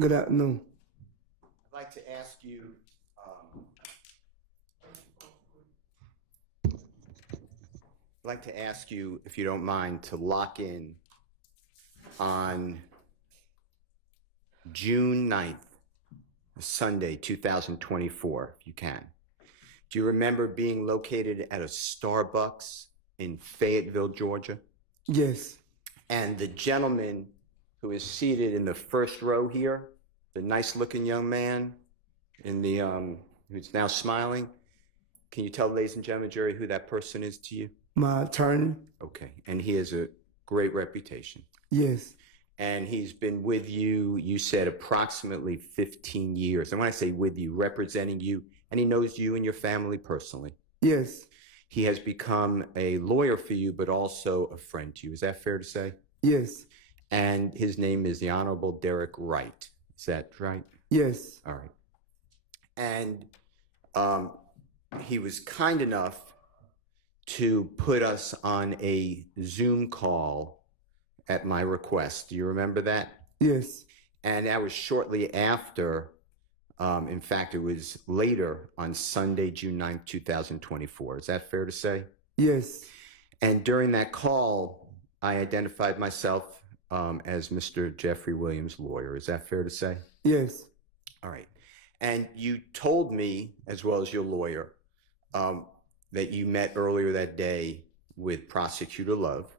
Good afternoon. I'd like to ask you, if you don't mind, to lock in on June 9th, Sunday, 2024, if you can. Do you remember being located at a Starbucks in Fayetteville, Georgia? Yes. And the gentleman who is seated in the first row here, the nice-looking young man in the who's now smiling, can you tell, ladies and gentlemen, Jerry, who that person is to you? My attorney? Okay, and he has a great reputation. Yes. And he's been with you, you said, approximately 15 years. And when I say with you, representing you, and he knows you and your family personally. Yes. He has become a lawyer for you, but also a friend to you. Is that fair to say? Yes. And his name is the Honorable Derek Wright. Is that right? Yes. All right. And he was kind enough to put us on a Zoom call at my request. Do you remember that? Yes. And that was shortly after, in fact, it was later on Sunday, June 9th, 2024. Is that fair to say? Yes. And during that call, I identified myself as Mr. Jeffrey Williams' lawyer. Is that fair to say? Yes. All right. And you told me, as well as your lawyer, that you met earlier that day with Prosecutor Love.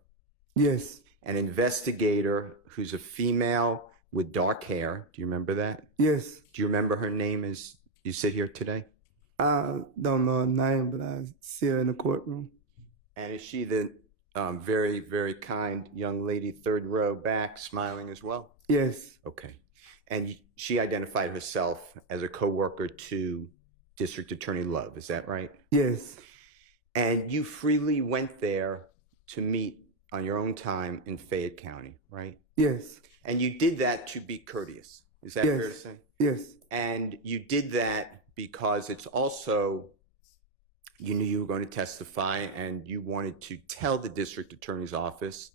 Yes. An investigator who's a female with dark hair. Do you remember that? Yes. Do you remember her name as you sit here today? I don't know her name, but I see her in the courtroom. And is she the very, very kind young lady, third row back, smiling as well? Yes. Okay. And she identified herself as a co-worker to District Attorney Love. Is that right? Yes. And you freely went there to meet on your own time in Fayette County, right? Yes. And you did that to be courteous. Is that fair to say? Yes. And you did that because it's also, you knew you were going to testify and you wanted to tell the district attorney's office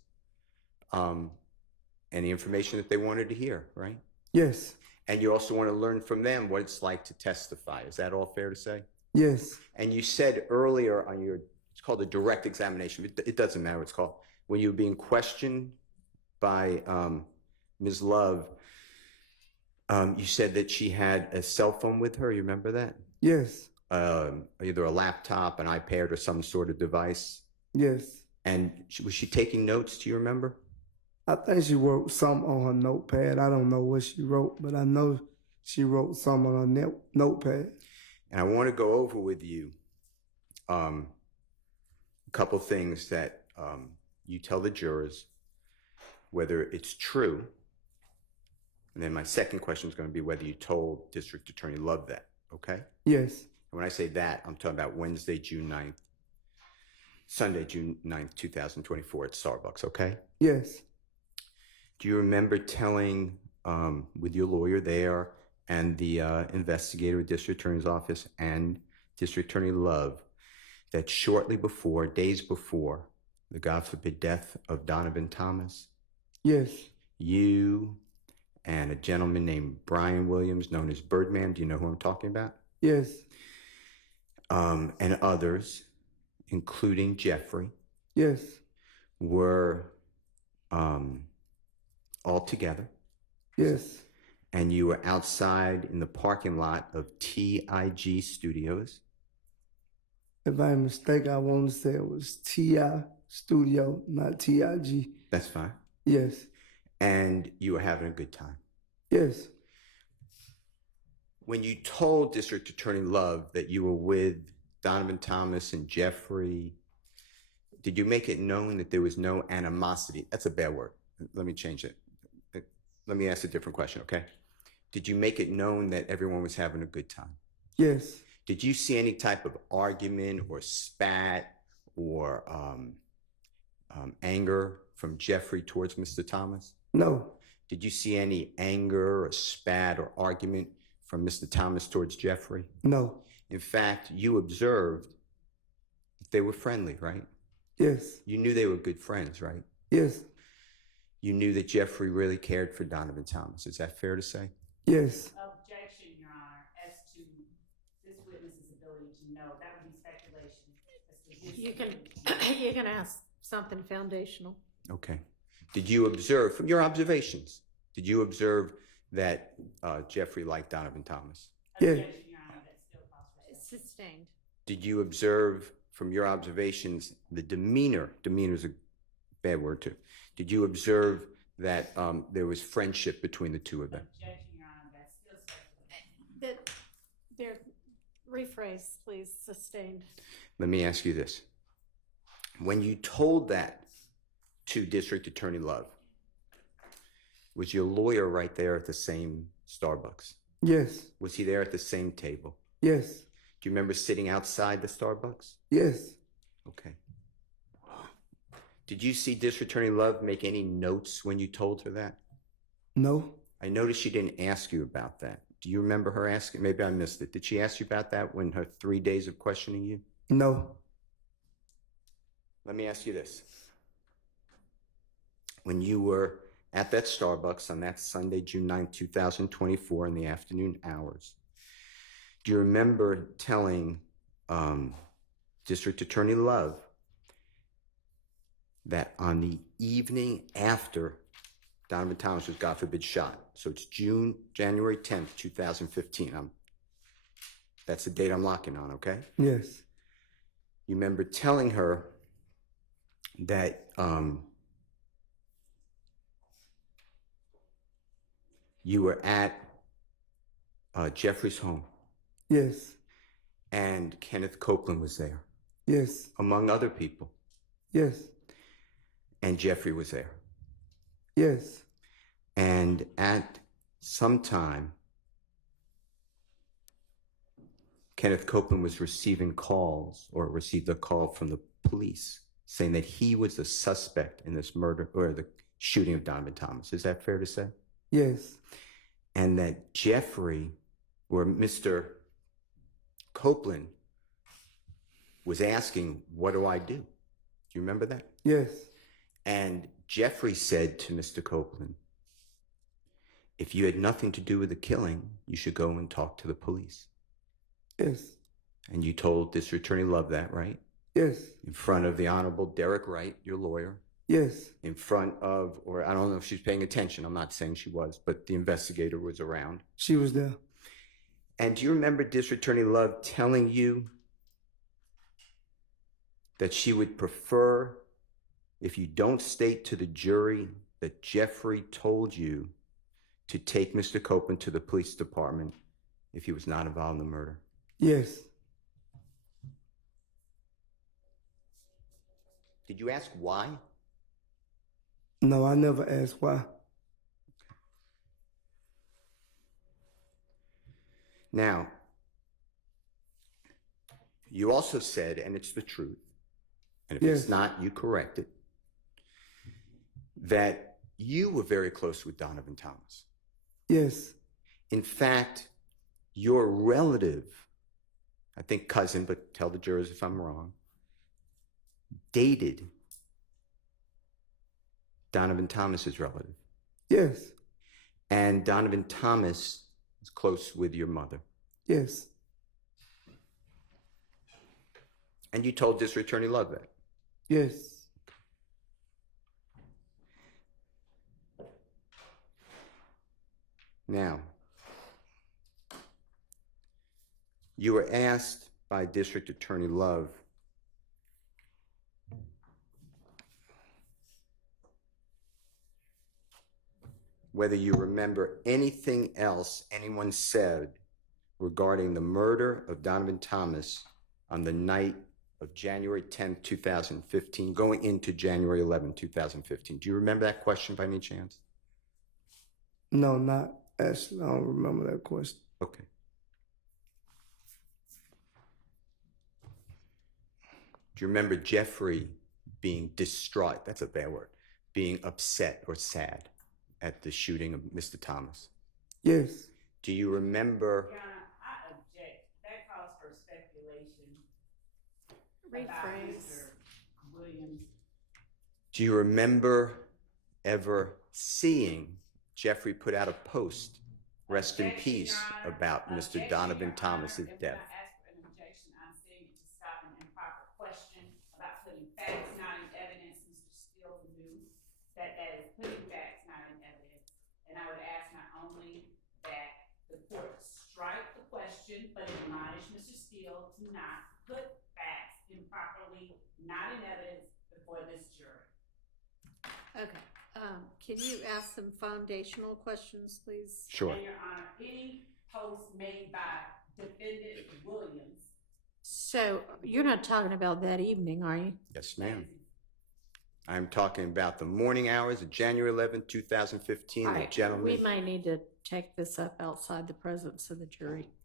any information that they wanted to hear, right? Yes. And you also want to learn from them what it's like to testify. Is that all fair to say? Yes. And you said earlier on your, it's called a direct examination. It doesn't matter what it's called. When you were being questioned by Ms. Love, you said that she had a cell phone with her. You remember that? Yes. Either a laptop, an iPad, or some sort of device. Yes. And was she taking notes? Do you remember? I think she wrote something on her notepad. I don't know what she wrote, but I know she wrote something on her notepad. And I want to go over with you a couple things that you tell the jurors, whether it's true. And then my second question is going to be whether you told District Attorney Love that, okay? Yes. And when I say that, I'm talking about Wednesday, June 9th, Sunday, June 9th, 2024 at Starbucks, okay? Yes. Do you remember telling with your lawyer there and the investigator at District Attorney's Office and District Attorney Love that shortly before, days before, the God forbid death of Donovan Thomas? Yes. You and a gentleman named Brian Williams, known as Birdman, do you know who I'm talking about? Yes. And others, including Jeffrey, Yes. were all together. Yes. And you were outside in the parking lot of TIG Studios. If I'm mistaken, I want to say it was TI Studio, not TIG. That's fine. Yes. And you were having a good time. Yes. When you told District Attorney Love that you were with Donovan Thomas and Jeffrey, did you make it known that there was no animosity? That's a bad word. Let me change it. Let me ask a different question, okay? Did you make it known that everyone was having a good time? Yes. Did you see any type of argument or spat or anger from Jeffrey towards Mr. Thomas? No. Did you see any anger or spat or argument from Mr. Thomas towards Jeffrey? No. In fact, you observed they were friendly, right? Yes. You knew they were good friends, right? Yes. You knew that Jeffrey really cared for Donovan Thomas. Is that fair to say? Yes. Objection, Your Honor, as to this witness's ability to know. That would be speculation as to his You can, ability to know. you can ask something foundational. Okay. Did you observe, from your observations, did you observe that Jeffrey liked Donovan Thomas? Yeah. Objection, Your Honor, that's still It's possible. sustained. Did you observe, from your observations, the demeanor is a bad word too. Did you observe that there was friendship between the two of them? Objection, Your Honor, that's still speculation. Rephrase, please, sustained. Let me ask you this. When you told that to District Attorney Love, was your lawyer right there at the same Starbucks? Yes. Was he there at the same table? Yes. Do you remember sitting outside the Starbucks? Yes. Okay. Did you see District Attorney Love make any notes when you told her that? No. I noticed she didn't ask you about that. Do you remember her asking? Maybe I missed it. Did she ask you about that when her 3 days of questioning you? No. Let me ask you this. When you were at that Starbucks on that Sunday, June 9th, 2024, in the afternoon hours, do you remember telling District Attorney Love that on the evening after Donovan Thomas was, God forbid, shot, so it's January 10th, 2015. That's the date I'm locking on, okay? Yes. You remember telling her that you were at Jeffrey's home Yes. and Kenneth Copeland was there, Yes. among other people, Yes. and Jeffrey was there. Yes. And at some time, Kenneth Copeland was receiving calls, or received a call from the police saying that he was the suspect in this murder or the shooting of Donovan Thomas. Is that fair to say? Yes. And that Jeffrey, or Mr. Copeland, was asking, what do I do? Do you remember that? Yes. And Jeffrey said to Mr. Copeland, if you had nothing to do with the killing, you should go and talk to the police. Yes. And you told District Attorney Love that, right? Yes. In front of the Honorable Derek Wright, your lawyer, Yes. in front of, or I don't know if she's paying attention, I'm not saying she was, but the investigator was around. She was there. And do you remember District Attorney Love telling you that she would prefer, if you don't state to the jury that Jeffrey told you to take Mr. Copeland to the police department if he was not involved in the murder? Yes. Did you ask why? No, I never asked why. Now, you also said, and it's the truth, and if Yes. it's not, you correct it, that you were very close with Donovan Thomas. Yes. In fact, your relative, I think cousin, but tell the jurors if I'm wrong, dated Donovan Thomas's relative. Yes. And Donovan Thomas is close with your mother. Yes. And you told District Attorney Love that. Yes. Now, you were asked by District Attorney Love whether you remember anything else anyone said regarding the murder of Donovan Thomas on the night of January 10th, 2015, going into January 11th, 2015. Do you remember that question by any chance? No, not actually. I don't remember that question. Okay. Do you remember Jeffrey being distraught? That's a bad word. Being upset or sad at the shooting of Mr. Thomas? Yes. Do you remember? Your Honor, I object. That calls for speculation about Rephrase. Mr. Williams. Do you remember ever seeing Jeffrey put out a post rest in Objection, peace Your Honor. about Mr. Objection, Donovan Your Thomas's Honor. If death. I ask for an objection, I'm saying it to stop an improper question about putting facts not in evidence. Mr. Steele knew that that is putting facts not in evidence. And I would ask not only that the court strike the question, but admonish Mr. Steele to not put facts improperly not in evidence before this jury. Okay, can you ask some foundational questions, please? Sure. And Your Honor, any post made by defendant Williams. So, you're not talking about that evening, are you? Yes, ma'am. I'm talking about the morning hours of January 11, 2015. All The right, gentleman. we may need to take this up outside the presence of the jury.